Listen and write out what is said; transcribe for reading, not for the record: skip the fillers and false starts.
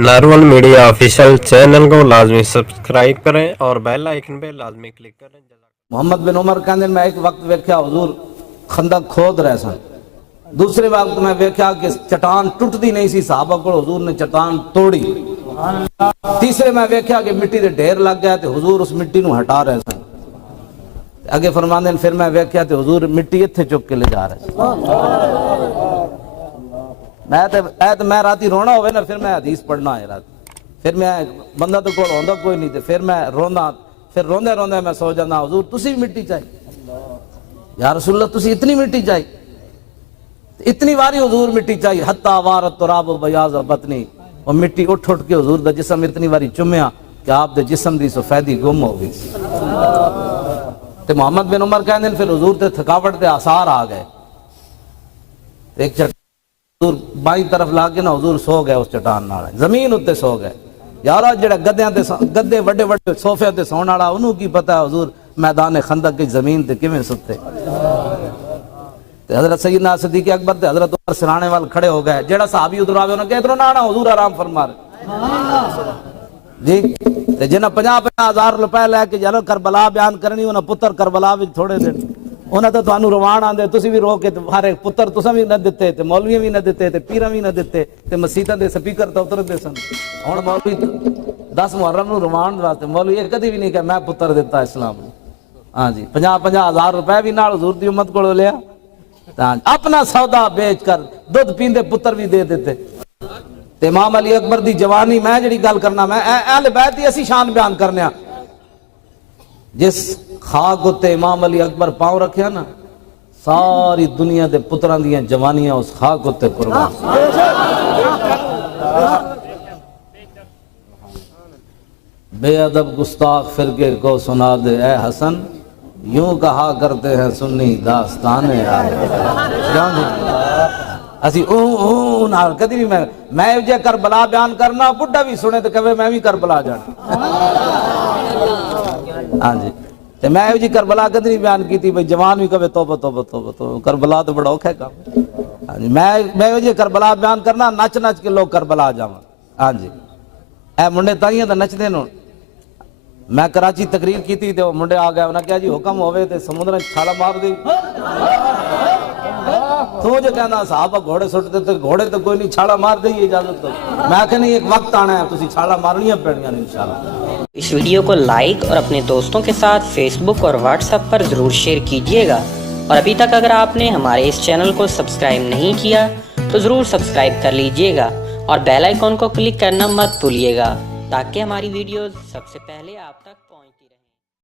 Narowal media official channel को लाजमी subscribe करें और बेल आइकन पे लाजमी क्लिक करें। मोहम्मद बिन उमर कहते मैं एक वक्त वेख्या हुजूर खंदक खोद रहे सन। दूसरे वक्त मैं वेख्या कि चट्टान टुटती नहीं सी, सहाबा को हुजूर ने चट्टान तोड़ी। तीसरे मैं वेख्या कि मिट्टी के ढेर लग गया तो हुजूर उस मिट्टी को हटा रहे सन। अगे फरमांदे फिर मैं वेख्या तो हुजूर मिट्टी इत्थे चुक के ले जा रहे। मैं राती रोना होवे ना, फिर मैं हदीस पढ़ना है रात, फिर मैं बंदा तो कोल होंदा कोई नहीं, तो फिर मैं रोंदा, फिर रोंदे रोंदे मैं सो जाना। हुजूर तुसी भी मिट्टी चाहिए या रसूलुल्लाह, तुसी इतनी मिट्टी चाहिए, इतनी बारी हुजूर मिट्टी चाहिए। हत्ता वारत तुराब बयाज बतनी, और मिट्टी उठ उठ के हुजूर दा जिस्म इतनी बारी चुम्या कि आप दे जिस्म दी सफेदी गुम हो गई। ते मोहम्मद बिन उमर कहंदे फिर हुजूर ते थकावट दे आसार आ गए। एक हुजूर बाई तरफ ला के ना हुजूर सो गए उस चट्टान नाल, जमीन उत्ते सो गए। यार जेड़ा गद्दे वड्डे वड्डे सोफे ते सोण वाला उन्होंने की पता हुजूर मैदान खंदक की जमीन ते किवें सुते। ते हजरत सैयदना सिद्दीक अकबर ते हजरत उमर सिराने वाल खड़े हो गए। जेड़ा सहाबी उधर आवे उन्हें कहते ना ना हुजूर आराम फरमा जी। ते जिन्हें 50,000 रुपए लैके चलो करबला बयान करनी, उन्हें पुत्र करबला विच थोड़े दिन उन्हें तो तुहानू रवान आंदे, तुसी भी रो के हर पुत्र तुसां भी न दिते, ते मौलवी भी न दिते, ते पीर भी न दिते, ते मसीतां दे स्पीकर तो उतरदे सन। हुण मौलवी 10 मुहर्रम नू रवान वास्ते मौलवी एक कदी भी नहीं कहा मैं पुत्र दिता इस्लाम नू। हाँ जी, 50,000 रुपए भी नाल हुजूर दी उम्मत कोलों लिया, अपना सौदा बेच कर दुध पींदे पुत्र भी दे देते। ते इमाम अली अकबर दी जवानी, मैं जिहड़ी गल करना, मैं अहले बैत दी असी शान बयान करने। जिस खाक उत्ते इमाम अली अकबर पांव रखिया ना, सारी दुनिया दे पुत्रां दियां जवानियां उस खाक उत्ते कुर्बान। बेअदब गुस्ताख फिरके को सुना दे ए हसन, यूं कहा करते हैं सुन्नी दास्ताने असी नाल कदी भी मैं जे करबला बयान करना, बुढ़ा भी सुने तो कहे मैं भी करबला जाना। हाँ जी, ते मैं जी करबला कदी बयान की थी, भाई जवान भी कहे तोबा तोबा तोबा तो करबला तो बड़ा औखा काम। हाँ जी, मैं जी करबला बयान करना, नच नच के लोग करबला जावा। हाँ जी, ए मुंडे ताइयां तो नचदे न। मैं कराची तकरीर की थी तो मुंडे आ गए, उन्हें कहा जी हुक्म होवे ते समुद्र में छाला मार दी। तू जो कहना साहब घोड़े सुटते तो घोड़े तो कोई नहीं, छाला मार दी इजाजत। तो मैं आखे नहीं एक वक्त आना है तुसी छाला मारनियां पैणियां इंशाल्लाह। इस वीडियो को लाइक और अपने दोस्तों के साथ फेसबुक और व्हाट्सएप पर ज़रूर शेयर कीजिएगा। और अभी तक अगर आपने हमारे इस चैनल को सब्सक्राइब नहीं किया तो ज़रूर सब्सक्राइब कर लीजिएगा और बेल आइकॉन को क्लिक करना मत भूलिएगा, ताकि हमारी वीडियोस सबसे पहले आप तक पहुंचती रहें।